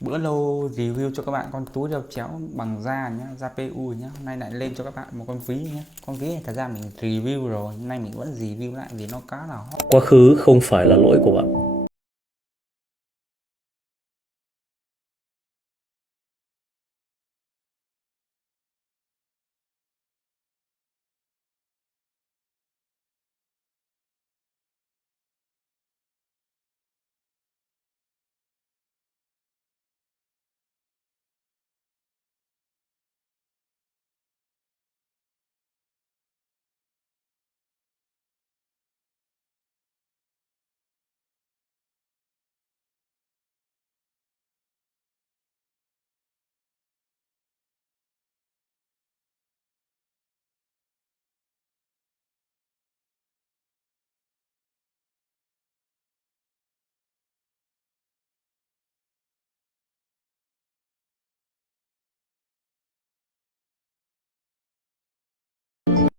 Bữa lâu review cho các bạn con túi đeo chéo bằng da nhá, da PU nhá. Hôm nay lại lên cho các bạn một con ví nhá. Con ví này thật ra mình review rồi, hôm nay mình vẫn review lại vì nó khá là hot. Quá khứ không phải là lỗi của bạn.